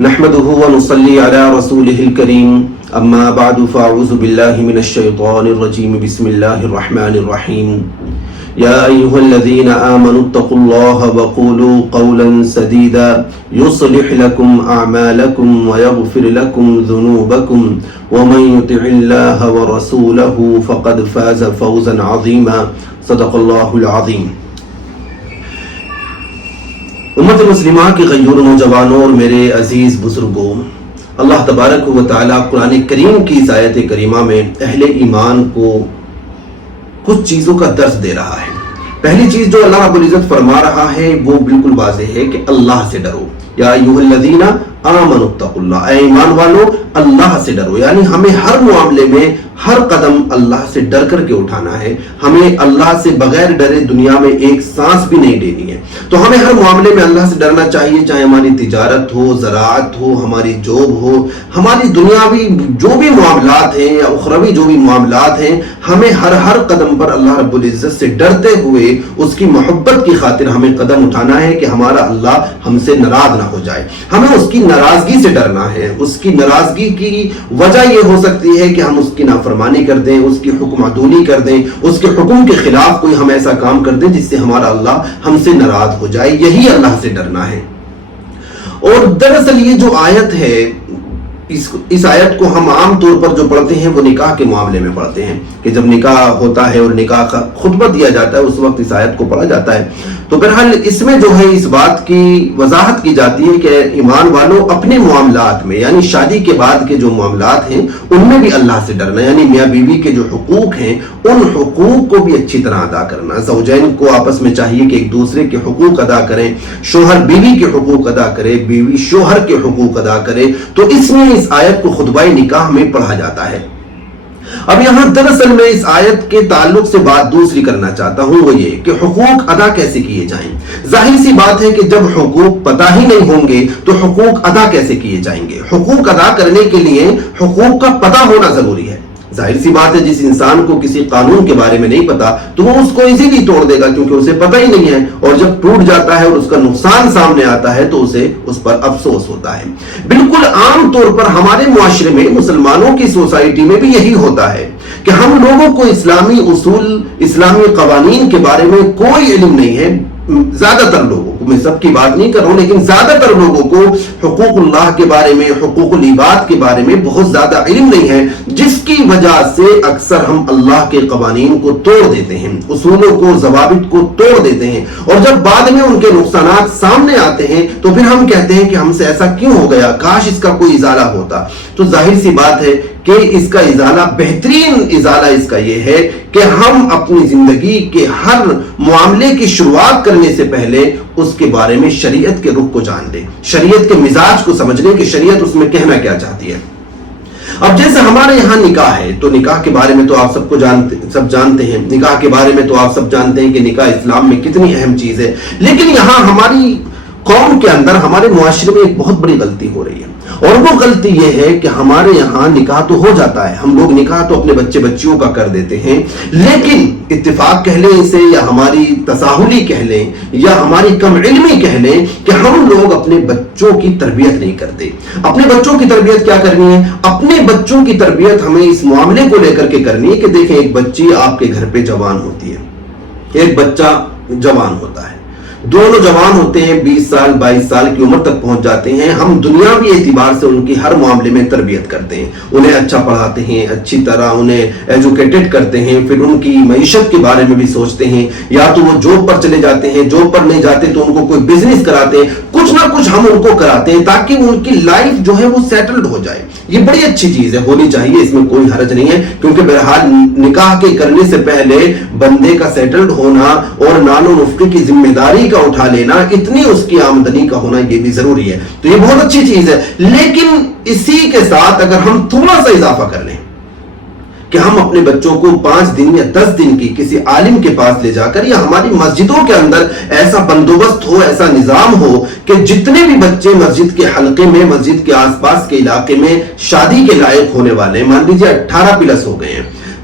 نحمده ونصلي على رسوله الكريم اما بعد فاعوذ بالله من الشيطان الرجيم بسم الله الرحمن الرحيم يا أيها الذين آمنوا اتقوا الله وقولوا قولا سديدا يصلح لكم أعمالكم ويغفر لكم ذنوبكم ومن يطع الله ورسوله فقد فاز فوزا عظيما صدق الله العظيم. امت مسلمہ کے غیور نوجوانوں اور میرے عزیز بزرگوں، اللہ تبارک و تعالیٰ قرآن کریم کی اس آیت کریمہ میں اہل ایمان کو کچھ چیزوں کا درس دے رہا ہے. پہلی چیز جو اللہ رب العزت فرما رہا ہے وہ بالکل واضح ہے کہ اللہ سے ڈرو. یا ایھا الذین آمنوا اتقوا اللہ، اے ایمان والو اللہ سے ڈرو. یعنی ہمیں ہر معاملے میں ہر قدم اللہ سے ڈر کر کے اٹھانا ہے. ہمیں اللہ سے بغیر ڈرے دنیا میں ایک سانس بھی نہیں لینی ہے. تو ہمیں ہر معاملے میں اللہ سے ڈرنا چاہیے، چاہے ہماری تجارت ہو، زراعت ہو، ہماری جاب ہو، ہماری دنیاوی جو بھی معاملات ہیں یا اخروی جو بھی معاملات ہیں، ہمیں ہر قدم پر اللہ رب العزت سے ڈرتے ہوئے اس کی محبت کی خاطر ہمیں قدم اٹھانا ہے کہ ہمارا اللہ ہم سے ناراض نہ ہو جائے. ہمیں اس کی ناراضگی سے ڈرنا ہے. اس کی ناراضگی کی وجہ یہ ہو سکتی ہے کہ ہم اس کی نافرمانی کر دیں، اس کی حکم عدولی کر دیں، اس کے حکم کے خلاف کوئی ہم ایسا کام کر دیں جس سے ہمارا اللہ ہم سے ناراض ہو جائے. یہی اللہ سے ڈرنا ہے. اور دراصل یہ جو آیت ہے، اس آیت کو ہم عام طور پر جو پڑھتے ہیں وہ نکاح کے معاملے میں پڑھتے ہیں کہ جب نکاح ہوتا ہے اور نکاح کا خطبہ دیا جاتا ہے اس وقت اس آیت کو پڑھا جاتا ہے. تو بہرحال اس میں جو ہے اس بات کی وضاحت کی جاتی ہے کہ ایمان والوں اپنے معاملات میں، یعنی شادی کے بعد کے جو معاملات ہیں ان میں بھی اللہ سے ڈرنا، یعنی میاں بیوی کے جو حقوق ہیں ان حقوق کو بھی اچھی طرح ادا کرنا. زوجین کو آپس میں چاہیے کہ ایک دوسرے کے حقوق ادا کریں، شوہر بیوی کے حقوق ادا کرے، بیوی شوہر کے حقوق ادا کرے. تو اس میں اس آیت کو خطبہ نکاح میں پڑھا جاتا ہے. اب یہاں دراصل میں اس آیت کے تعلق سے بات دوسری کرنا چاہتا ہوں، وہ یہ کہ حقوق ادا کیسے کیے جائیں. ظاہر سی بات ہے کہ جب حقوق پتہ ہی نہیں ہوں گے تو حقوق ادا کیسے کیے جائیں گے. حقوق ادا کرنے کے لیے حقوق کا پتہ ہونا ضروری ہے. ظاہر سی بات ہے جس انسان کو کسی قانون کے بارے میں نہیں پتا تو وہ اس کو ایزیلی توڑ دے گا کیونکہ اسے پتہ ہی نہیں ہے، اور جب ٹوٹ جاتا ہے اور اس کا نقصان سامنے آتا ہے تو اسے اس پر افسوس ہوتا ہے. بالکل عام طور پر ہمارے معاشرے میں، مسلمانوں کی سوسائٹی میں بھی یہی ہوتا ہے کہ ہم لوگوں کو اسلامی اصول، اسلامی قوانین کے بارے میں کوئی علم نہیں ہے. زیادہ تر لوگوں کو، میں سب کی بات نہیں کر رہا ہوں لیکن زیادہ تر لوگوں کو حقوق اللہ کے بارے میں، حقوق العباد کے بارے میں بہت زیادہ علم نہیں ہے، جس کی وجہ سے اکثر ہم اللہ کے قوانین کو توڑ دیتے ہیں، اصولوں کو، ضوابط کو توڑ دیتے ہیں، اور جب بعد میں ان کے نقصانات سامنے آتے ہیں تو پھر ہم کہتے ہیں کہ ہم سے ایسا کیوں ہو گیا، کاش اس کا کوئی ازالہ ہوتا. تو ظاہر سی بات ہے کہ اس کا ازالہ، بہترین ازالہ اس کا یہ ہے کہ ہم اپنی زندگی کے ہر معاملے کی شروعات کرنے سے پہلے اس کے بارے میں شریعت کے رخ کو جان لیں، شریعت کے مزاج کو سمجھ لیں کہ شریعت اس میں کہنا کیا چاہتی ہے. اب جیسے ہمارے یہاں نکاح ہے تو نکاح کے بارے میں تو آپ سب جانتے ہیں. نکاح کے بارے میں تو آپ سب جانتے ہیں کہ نکاح اسلام میں کتنی اہم چیز ہے. لیکن یہاں ہماری قوم کے اندر، ہمارے معاشرے میں ایک بہت بڑی غلطی ہو رہی ہے، اور وہ غلطی یہ ہے کہ ہمارے یہاں نکاح تو ہو جاتا ہے، ہم لوگ نکاح تو اپنے بچیوں کا کر دیتے ہیں، لیکن اتفاق کہہ لیں اسے، یا ہماری تساہلی کہہ لیں، یا ہماری کم علمی کہہ لیں کہ ہم لوگ اپنے بچوں کی تربیت نہیں کرتے. اپنے بچوں کی تربیت کیا کرنی ہے؟ اپنے بچوں کی تربیت ہمیں اس معاملے کو لے کر کے کرنی ہے کہ دیکھیں ایک بچی آپ کے گھر پہ جوان ہوتی ہے، ایک بچہ جوان ہوتا ہے، دونوں جوان ہوتے ہیں، 20 سال 22 سال کی عمر تک پہنچ جاتے ہیں. ہم دنیاوی اعتبار سے ان کی ہر معاملے میں تربیت کرتے ہیں، انہیں اچھا پڑھاتے ہیں، اچھی طرح انہیں ایجوکیٹڈ کرتے ہیں، پھر ان کی معیشت کے بارے میں بھی سوچتے ہیں. یا تو وہ جاب پر چلے جاتے ہیں، جاب پر نہیں جاتے تو ان کو کوئی بزنس کراتے ہیں، کچھ نہ کچھ ہم ان کو کراتے ہیں تاکہ ان کی لائف جو ہے وہ سیٹلڈ ہو جائے. یہ بڑی اچھی چیز ہے، ہونی چاہیے، اس میں کوئی حرج نہیں ہے، کیونکہ بہرحال نکاح کے کرنے سے پہلے بندے کا سیٹلڈ ہونا اور نان و نفقے کی ذمہ داری کا اٹھا لینا، اتنی اس کی آمدنی کا ہونا یہ بھی ضروری ہے. تو یہ بہت اچھی چیز ہے. لیکن اسی کے ساتھ اگر ہم تھوڑا سا اضافہ کر لیں کہ ہم اپنے بچوں کو 5 دن یا 10 دن کی کسی عالم کے پاس لے جا کر، یا ہماری مسجدوں کے اندر ایسا بندوبست ہو، ایسا نظام ہو کہ جتنے بھی بچے مسجد کے حلقے میں، مسجد کے آس پاس کے علاقے میں شادی کے لائق ہونے والے ہیں، مان لیجیے 18 پلس ہو گئے ہیں،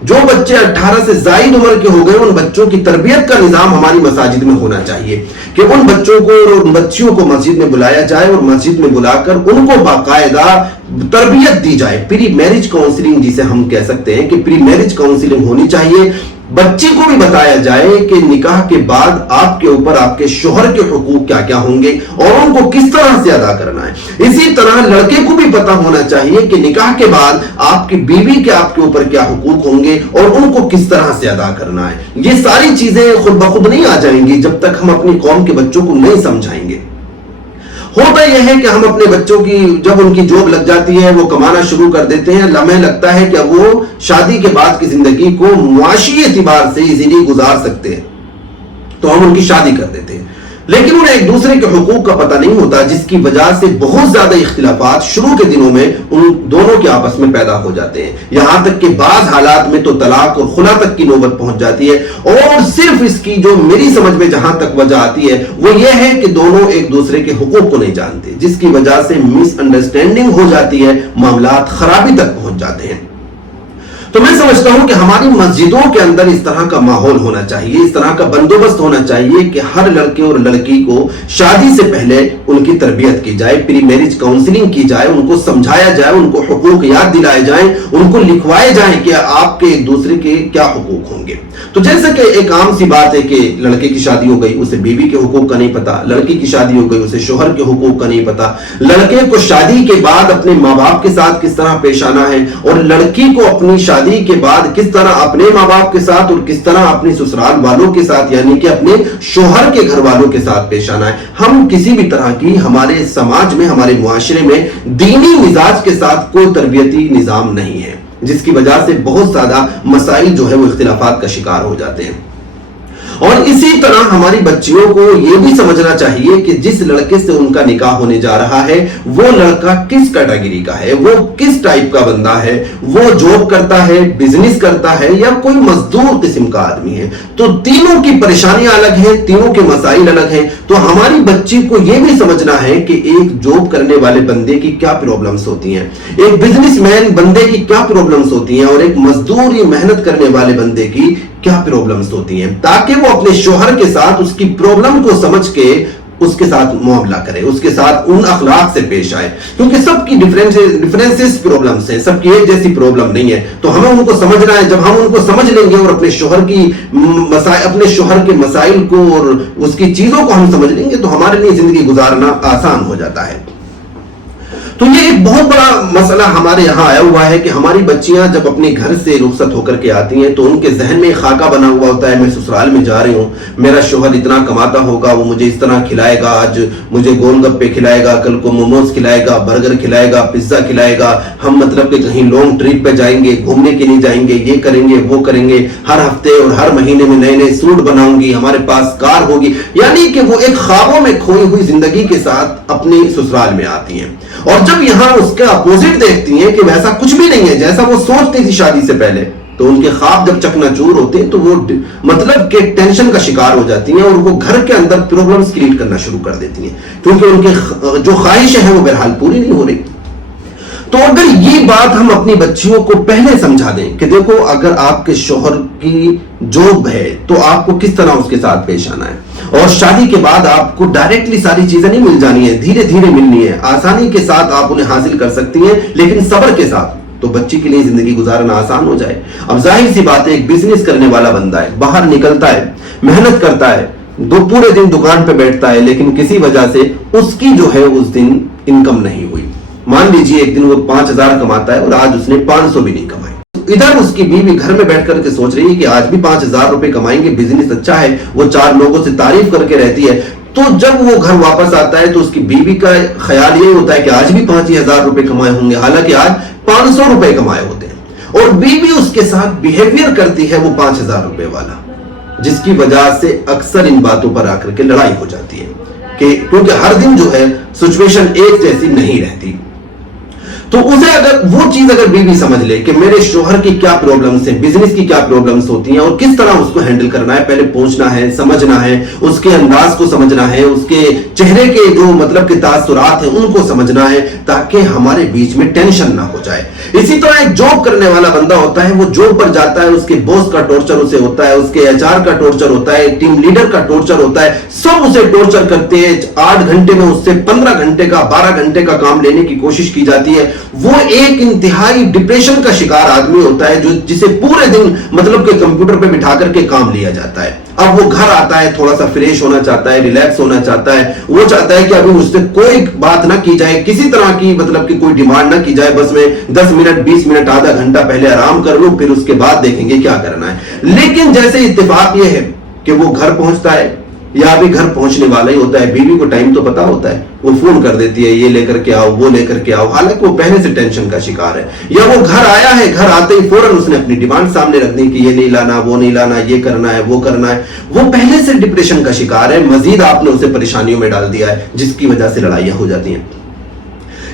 جو بچے 18 سے زائد عمر کے ہو گئے ان بچوں کی تربیت کا نظام ہماری مساجد میں ہونا چاہیے کہ ان بچوں کو اور ان بچیوں کو مسجد میں بلایا جائے اور مسجد میں بلا کر ان کو باقاعدہ تربیت دی جائے. پری میرج کاؤنسلنگ جسے ہم کہہ سکتے ہیں کہ پری میرج کاؤنسلنگ ہونی چاہیے. بچی کو بھی بتایا جائے کہ نکاح کے بعد آپ کے اوپر آپ کے شوہر کے حقوق کیا کیا ہوں گے اور ان کو کس طرح سے ادا کرنا ہے. اسی طرح لڑکے کو بھی پتا ہونا چاہیے کہ نکاح کے بعد آپ کی بیوی کے آپ کے اوپر کیا حقوق ہوں گے اور ان کو کس طرح سے ادا کرنا ہے. یہ ساری چیزیں خود بخود نہیں آ جائیں گی جب تک ہم اپنی قوم کے بچوں کو نہیں سمجھائیں گے. ہوتا یہ ہے کہ ہم اپنے بچوں کی جب ان کی جاب لگ جاتی ہے وہ کمانا شروع کر دیتے ہیں, لمحے لگتا ہے کہ وہ شادی کے بعد کی زندگی کو معاشی اعتبار سے ایزیلی گزار سکتے ہیں تو ہم ان کی شادی کر دیتے ہیں, لیکن انہیں ایک دوسرے کے حقوق کا پتہ نہیں ہوتا جس کی وجہ سے بہت زیادہ اختلافات شروع کے دنوں میں ان دونوں کے آپس میں پیدا ہو جاتے ہیں, یہاں تک کہ بعض حالات میں تو طلاق اور خلا تک کی نوبت پہنچ جاتی ہے. اور صرف اس کی جو میری سمجھ میں جہاں تک وجہ آتی ہے وہ یہ ہے کہ دونوں ایک دوسرے کے حقوق کو نہیں جانتے, جس کی وجہ سے مس انڈرسٹینڈنگ ہو جاتی ہے, معاملات خرابی تک پہنچ جاتے ہیں. تو میں سمجھتا ہوں کہ ہماری مسجدوں کے اندر اس طرح کا ماحول ہونا چاہیے, اس طرح کا بندوبست ہونا چاہیے کہ ہر لڑکے اور لڑکی کو شادی سے پہلے ان کی تربیت کی جائے, پری میرج کاؤنسلنگ کی جائے, ان کو سمجھایا جائے, ان کو حقوق یاد دلائے جائیں, ان کو لکھوائے جائیں کہ آپ کے ایک دوسرے کے کیا حقوق ہوں گے. تو جیسا کہ ایک عام سی بات ہے کہ لڑکے کی شادی ہو گئی اسے بیوی کے حقوق کا نہیں پتا, لڑکی کی شادی ہو گئی اسے شوہر کے حقوق کا نہیں پتا, لڑکے کو شادی کے بعد اپنے ماں باپ کے ساتھ کس طرح پیش آنا ہے اور لڑکی کو اپنی شادی کے بعد کس طرح اپنے ماں باپ کے ساتھ اور کس طرح اپنی سسرال والوں کے ساتھ یعنی کہ اپنے شوہر کے گھر والوں کے ساتھ پیش آنا ہے. ہم کسی بھی طرح کی ہمارے سماج میں ہمارے معاشرے میں دینی مزاج کے ساتھ کوئی تربیتی نظام نہیں ہے, جس کی وجہ سے بہت زیادہ مسائل جو ہے وہ اختلافات کا شکار ہو جاتے ہیں. اور اسی طرح ہماری بچیوں کو یہ بھی سمجھنا چاہیے کہ جس لڑکے سے ان کا نکاح ہونے جا رہا ہے وہ لڑکا کس کیٹیگری کا ہے, وہ کس ٹائپ کا بندہ ہے, وہ جاب کرتا ہے, بزنس کرتا ہے یا کوئی مزدور قسم کا آدمی ہے. تو تینوں کی پریشانیاں الگ ہیں, تینوں کے مسائل الگ ہیں. تو ہماری بچی کو یہ بھی سمجھنا ہے کہ ایک جاب کرنے والے بندے کی کیا پرابلمز ہوتی ہیں, ایک بزنس مین بندے کی کیا پرابلمز ہوتی ہیں اور ایک مزدور محنت کرنے والے بندے کی کیا پرابلمز ہوتی ہیں, تاکہ وہ اپنے شوہر کے ساتھ اس کی پرابلم کو سمجھ کے اس کے ساتھ معاملہ کرے, اس کے ساتھ ان اخلاق سے پیش آئے. کیونکہ سب کی ڈیفرنسز پرابلمز ہیں, سب کی ایک جیسی پرابلم نہیں ہے. تو ہمیں ان کو سمجھنا ہے. جب ہم ان کو سمجھ لیں گے اور اپنے شوہر کی اپنے شوہر کے مسائل کو اور اس کی چیزوں کو ہم سمجھ لیں گے تو ہمارے لیے زندگی گزارنا آسان ہو جاتا ہے. تو یہ ایک بہت بڑا مسئلہ ہمارے یہاں آیا ہوا ہے کہ ہماری بچیاں جب اپنے گھر سے رخصت ہو کر کے آتی ہیں تو ان کے ذہن میں خاکہ بنا ہوا ہوتا ہے, میں سسرال میں جا رہی ہوں, میرا شوہر اتنا کماتا ہوگا, وہ مجھے اس طرح کھلائے گا, آج مجھے گول گپے کھلائے گا, کل کو موموز کھلائے گا, برگر کھلائے گا, پیزا کھلائے گا, ہم مطلب کہ کہیں لانگ ٹرپ پہ جائیں گے, گھومنے کے لیے جائیں گے, یہ کریں گے, وہ کریں گے, ہر ہفتے اور ہر مہینے میں نئے نئے سوٹ بناؤں گی, ہمارے پاس کار ہوگی. یعنی کہ وہ ایک خوابوں میں کھوئی ہوئی زندگی کے ساتھ اپنی سسرال میں آتی ہیں. اور جب یہاں اس کے اپوزٹ دیکھتی ہیں کہ ویسا کچھ بھی نہیں ہے جیسا وہ سوچتی تھی شادی سے پہلے, تو ان کے خواب جب چکنا-چور ہوتے ہیں تو وہ مطلب کہ ٹینشن کا شکار ہو جاتی ہیں اور وہ گھر کے اندر پرابلمز کریٹ کرنا شروع کر دیتی ہیں, کیونکہ ان کے جو خواہشیں ہیں وہ بہرحال پوری نہیں ہو رہی. تو اگر یہ بات ہم اپنی بچیوں کو پہلے سمجھا دیں کہ دیکھو اگر آپ کے شوہر کی جاب ہے تو آپ کو کس طرح اس کے ساتھ پیش آنا ہے, اور شادی کے بعد آپ کو ڈائریکٹلی ساری چیزیں نہیں مل جانی ہے, دھیرے دھیرے ملنی ہے, آسانی کے ساتھ آپ انہیں حاصل کر سکتی ہیں لیکن صبر کے ساتھ, تو بچی کے لیے زندگی گزارنا آسان ہو جائے. اب ظاہر سی بات ہے ایک بزنس کرنے والا بندہ ہے, باہر نکلتا ہے, محنت کرتا ہے, پورے دن دکان پہ بیٹھتا ہے, لیکن کسی وجہ سے اس کی جو ہے اس دن انکم نہیں ہوئی. مان لیجیے ایک دن وہ 5,000 کماتا ہے اور آج اس نے 500 بھی نہیں کمائے. ادھر اس کی بیوی گھر میں بیٹھ کر کے سوچ رہی ہے کہ آج بھی 5,000 روپے کمائیں گے, بزنس اچھا ہے, وہ 4 لوگوں سے تعریف کر کے رہتی ہے. تو جب وہ گھر واپس آتا ہے تو اس کی بیوی کا خیال یہ ہوتا ہے کہ آج بھی 5,000 روپے کمائے ہوں گے, حالانکہ آج 500 روپے کمائے ہوتے ہیں. اور بیوی اس کے ساتھ بیہیویئر کرتی ہے وہ 5,000 روپے والا, جس کی وجہ سے اکثر ان باتوں پر آ کر کے لڑائی ہو جاتی ہے کہ کیونکہ ہر دن جو ہے سچویشن ایک جیسی نہیں رہتی. تو اسے اگر وہ چیز اگر بیوی سمجھ لے کہ میرے شوہر کی کیا پرابلمز ہیں، بزنس کی کیا پرابلمز ہوتی ہیں اور کس طرح اس کو ہینڈل کرنا ہے، پہلے پوچھنا ہے، سمجھنا ہے، اس کے انداز کو سمجھنا ہے، اس کے چہرے کے جو مطلب کہ تاثرات ہیں ان کو سمجھنا ہے، تاکہ ہمارے بیچ میں ٹینشن نہ ہو جائے۔ اسی طرح ایک جاب کرنے والا بندہ ہوتا ہے، وہ جاب پر جاتا ہے، اس کے باس کا ٹارچر اسے ہوتا ہے، اس کے HR کا ٹارچر ہوتا ہے، ٹیم لیڈر کا ٹارچر ہوتا ہے، سب اسے ٹارچر کرتے ہیں، 8 گھنٹے میں اس سے 15 گھنٹے کا 12 گھنٹے کا کام لینے کی کوشش کی جاتی ہے۔ وہ ایک انتہائی ڈپریشن کا شکار آدمی ہوتا ہے جسے پورے دن مطلب کہ کمپیوٹر پہ بٹھا کر کے کام لیا جاتا ہے۔ اب وہ گھر آتا ہے، تھوڑا سا فریش ہونا چاہتا ہے، ریلیکس ہونا چاہتا ہے، وہ چاہتا ہے کہ ابھی مجھ سے کوئی بات نہ کی جائے، کسی طرح کی مطلب کہ کوئی ڈیمانڈ نہ کی جائے، بس میں 10 منٹ 20 منٹ آدھا گھنٹہ پہلے آرام کر لوں، پھر اس کے بعد دیکھیں گے کیا کرنا ہے۔ لیکن جیسے اتفاق یہ ہے کہ وہ گھر پہنچتا ہے یا ابھی گھر پہنچنے والا ہی ہوتا ہے، بیوی کو ٹائم تو پتا ہوتا ہے، وہ فون کر دیتی ہے، یہ لے کر کے آؤ، وہ لے کر کے آؤ، حالانکہ وہ پہلے سے ٹینشن کا شکار ہے۔ یا وہ گھر آیا ہے، گھر آتے ہی فوراً اس نے اپنی ڈیمانڈ سامنے رکھ دی کہ یہ نہیں لانا، وہ نہیں لانا، یہ کرنا ہے، وہ کرنا ہے، وہ پہلے سے ڈپریشن کا شکار ہے، مزید آپ نے اسے پریشانیوں میں ڈال دیا ہے، جس کی وجہ سے لڑائیاں ہو جاتی ہیں۔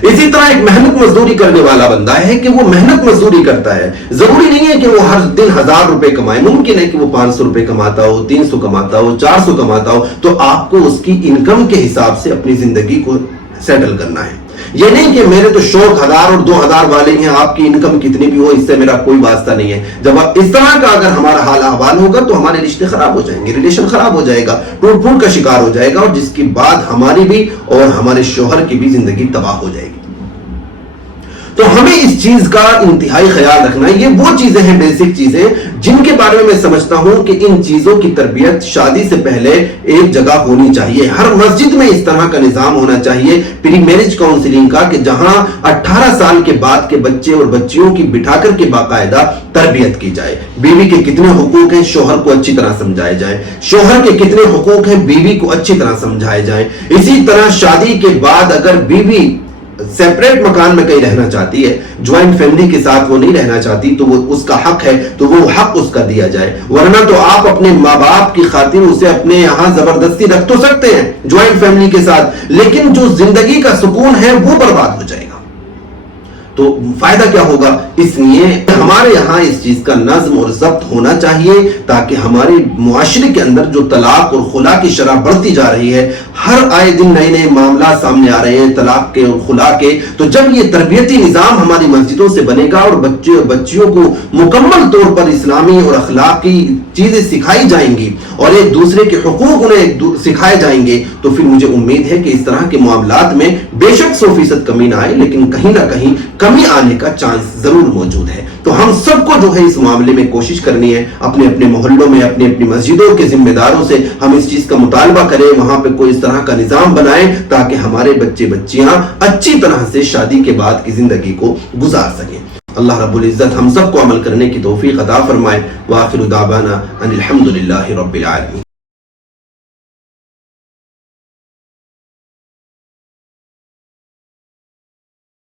اسی طرح ایک محنت مزدوری کرنے والا بندہ ہے کہ وہ محنت مزدوری کرتا ہے، ضروری نہیں ہے کہ وہ ہر دن 1000 روپے کمائے، ممکن ہے کہ وہ 500 روپے کماتا ہو، 300 کماتا ہو، 400 کماتا ہو، تو آپ کو اس کی انکم کے حساب سے اپنی زندگی کو سیٹل کرنا ہے۔ یہ نہیں کہ میرے تو شوق 1000 اور 2000 والے ہیں، آپ کی انکم کتنی بھی ہو اس سے میرا کوئی واسطہ نہیں ہے۔ جب اس طرح کا اگر ہمارا حال احوال ہوگا تو ہمارے رشتے خراب ہو جائیں گے، ریلیشن خراب ہو جائے گا، ٹوٹ پھوٹ کا شکار ہو جائے گا، اور جس کے بعد ہماری بھی اور ہمارے شوہر کی بھی زندگی تباہ ہو جائے گی۔ تو ہمیں اس چیز کا انتہائی خیال رکھنا ہے۔ یہ وہ چیزیں ہیں، بیسک چیزیں، جن کے بارے میں سمجھتا ہوں کہ ان چیزوں کی تربیت شادی سے پہلے ایک جگہ ہونی چاہیے۔ ہر مسجد میں اس طرح کا نظام ہونا چاہیے پری میرج کاؤنسلنگ کا، کہ جہاں 18 سال کے بعد کے بچے اور بچیوں کی بٹھا کر کے باقاعدہ تربیت کی جائے۔ بیوی کے کتنے حقوق ہیں شوہر کو اچھی طرح سمجھائے جائیں، شوہر کے کتنے حقوق ہیں بیوی کو اچھی طرح سمجھائے جائیں۔ اسی طرح شادی کے بعد اگر بیوی سیپریٹ مکان میں کہیں رہنا چاہتی ہے، جوائنٹ فیملی کے ساتھ وہ نہیں رہنا چاہتی، تو وہ اس کا حق ہے، تو وہ حق اس کا دیا جائے۔ ورنہ تو آپ اپنے ماں باپ کی خاطر اسے اپنے یہاں زبردستی رکھ تو سکتے ہیں جوائنٹ فیملی کے ساتھ، لیکن جو زندگی کا سکون ہے وہ برباد ہو جائے گا۔ تو فائدہ کیا ہوگا؟ اس لیے ہمارے یہاں اس چیز کا نظم اور ضبط ہونا چاہیے، تاکہ ہمارے معاشرے کے اندر جو طلاق اور خلا کی شرح بڑھتی جا رہی ہے، ہر آئے دن نئے نئے معاملات سامنے آ رہے ہیں طلاق کے اور خلا کے، تو جب یہ تربیتی نظام ہماری مسجدوں سے بنے گا اور بچے اور بچیوں کو مکمل طور پر اسلامی اور اخلاقی چیزیں سکھائی جائیں گی اور ایک دوسرے کے حقوق انہیں سکھائے جائیں گے، تو پھر مجھے امید ہے کہ اس طرح کے معاملات میں بے شک 100% کمی نہ آئے، لیکن کہیں نہ کہیں کمی آنے کا چانس ضرور موجود ہے۔ تو ہم سب کو جو ہے اس معاملے میں کوشش کرنی ہے، اپنے اپنے محلوں میں، اپنی اپنی مسجدوں کے ذمہ داروں سے ہم اس چیز کا مطالبہ کریں، وہاں پہ کوئی اس طرح کا نظام بنائیں تاکہ ہمارے بچے بچیاں اچھی طرح سے شادی کے بعد کی زندگی کو گزار سکیں۔ اللہ رب العزت ہم سب کو عمل کرنے کی توفیق عطا فرمائے۔ وآخر دعوانا ان الحمد للہ رب العالمین۔